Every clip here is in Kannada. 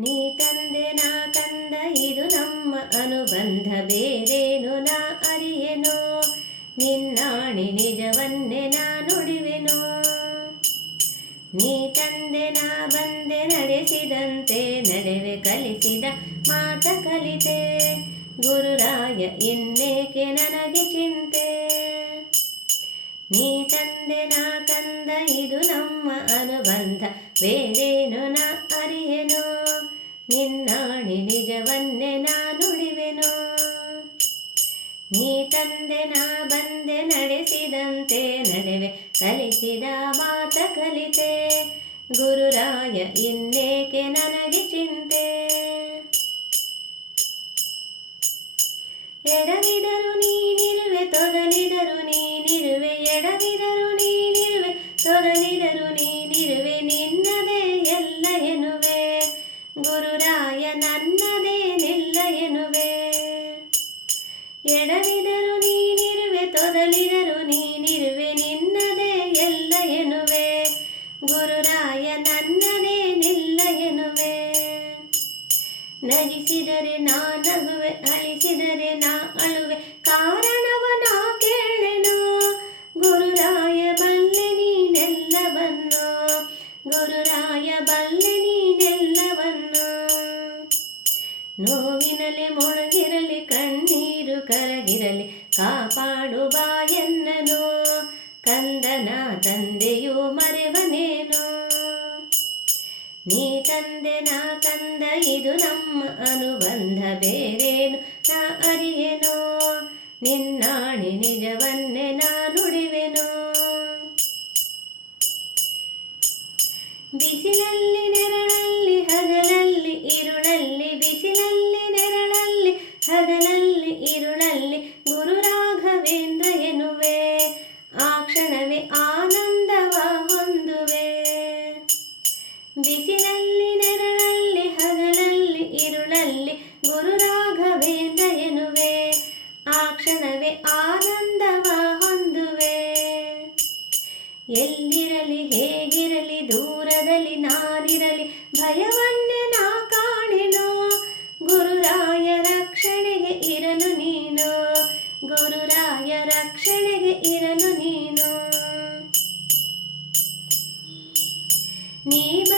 ನೀ ತಂದೆ, ನಾ ಕಂದ ಇದು ನಮ್ಮ ಅನುಬಂಧ. ಬೇರೇನು ನಾ ಅರಿಯೇನೋ? ನಿನ್ನಾಣಿ ನಿಜವನ್ನೇ ನಾ ನುಡಿವೆನೋ? ನೀ ತಂದೆ, ನಾ ಬಂದೆ, ನಡೆಸಿದಂತೆ, ನಡೆವೆ ಕಲಿಸಿದ ಮಾತ ಕಲಿತೆ. ಗುರುರಾಯ, ಇನ್ನೇಕೆ ನನಗೆ ಚಿಂತೆ? ನೀ ತಂದೆ, ನಾ ಕಂದ ಇದು ನಮ್ಮ ಅನುಬಂಧ. ಬೇರೇನು ನಾ ಅರಿಯೆನೋ? ನಿನ್ನಾಣಿ ನಿಜವನ್ನೇ ನಾ ನುಡಿವೆನೋ ನೀ ತಂದೆ, ನಾ ಬಂದೆ, ನಡೆಸಿದಂತೆ ನಡೆವೆ, ಕಲಿಸಿದ ಮಾತ ಕಲಿತೆ. ಗುರುರಾಯ, ಇನ್ನೇಕೆ ನನಗೆ ಚಿಂತೆ? ಎಡವಿದರು ನೀನಿರುವೆ ತೊದಲಿದರು ನೀನಿರುವೆ ಎಡವಿದರು ನೀನಿರುವೆ ತೊದಲಿದರು ನೀನಿರುವೆ ಎಡವಿದರು ನೀನಿರುವೆ ತೊದಲಿದರು ನೀನಿರುವೆ ನಿನ್ನದೇ ಎಲ್ಲ ಎನ್ನುವೆ. ಗುರುರಾಯ ನನ್ನದೇ ನಿಲ್ಲ ಎನ್ನುವೆ. ನಗಿಸಿದರೆ ನಾ ನಗುವೆ, ಅಳಿಸಿದರೆ ನಾ ಅಳುವೆ. ಕಾರಣವ ನಾ ಕೇಳೆನು? ಗುರುರಾಯ ಬಲ್ಲೆ ನೀನೆಲ್ಲವನ್ನು? ಗುರುರಾಯ ಬಲ್ಲೆ ನೀನೆಲ್ಲವನ್ನು? ನೋವಿನಲ್ಲಿ ಮೊಳಗಿರಲಿ ಕಣ್ಣೀರು ಕರಗಿರಲಿ, ಕಾಪಾಡು ಬಾಯನ್ನನು. ಕಂದನ ತಂದೆಯು ಮರೆವನೇನು? ನೀ ತಂದೆ, ನಾ ಕಂದ ಇದು ನಮ್ಮ ಅನುಬಂಧ, ಬೇರೇನು ನಾ ಅರಿಯೇನೋ? ನಿನ್ನಾಣಿ ನಿಜವನ್ನೇ ನಾ ಎಲ್ಲಿರಲಿ, ಹೇಗಿರಲಿ, ದೂರದಲ್ಲಿ ನಾನಿರಲಿ, ಭಯವನ್ನೇ ನಾ ಕಾಣೆನೋ? ಗುರುರಾಯ ರಕ್ಷಣೆಗೆ ಇರಲು ನೀನು? ಗುರುರಾಯ ರಕ್ಷಣೆಗೆ ಇರಲು ನೀನು? ನೀ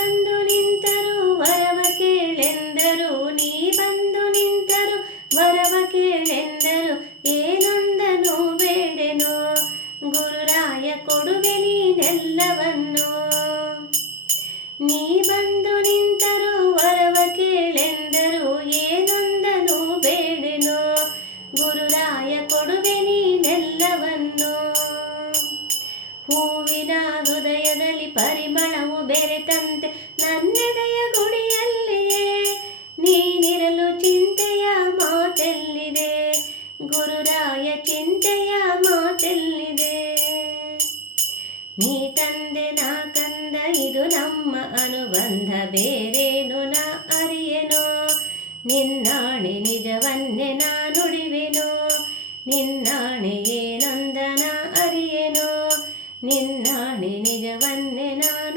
ನೀ ಬಂದು ನಿಂತರು ವರವ ಕೇಳೆಂದರು, ಏನೊಂದನು ಬೇಡೆನೋ, ಗುರುರಾಯ ಕೊಡುವೆ ನೀನೆಲ್ಲವನ್ನು. ಹೂವಿನ ಹೃದಯದಲ್ಲಿ ಪರಿಮಳವು ಬೆರೆತಂತೆ ನನ್ನೆದೆಯ ಗುಡಿಯಲ್ಲಿಯೇ ಇದು ನಮ್ಮ ಅನುಬಂಧ. ಬೇರೇನು ಅರಿಯೆನೋ? ನಿನ್ನಾಣೆ ನಿಜವನ್ನೇ ನಾ ನುಡಿವೆನೋ? ನಿನ್ನಾಣೆ ಏನೊಂದನ ಅರಿಯೇನೋ? ನಿನ್ನಾಣೆ ನಿಜವನ್ನೇ ನಾ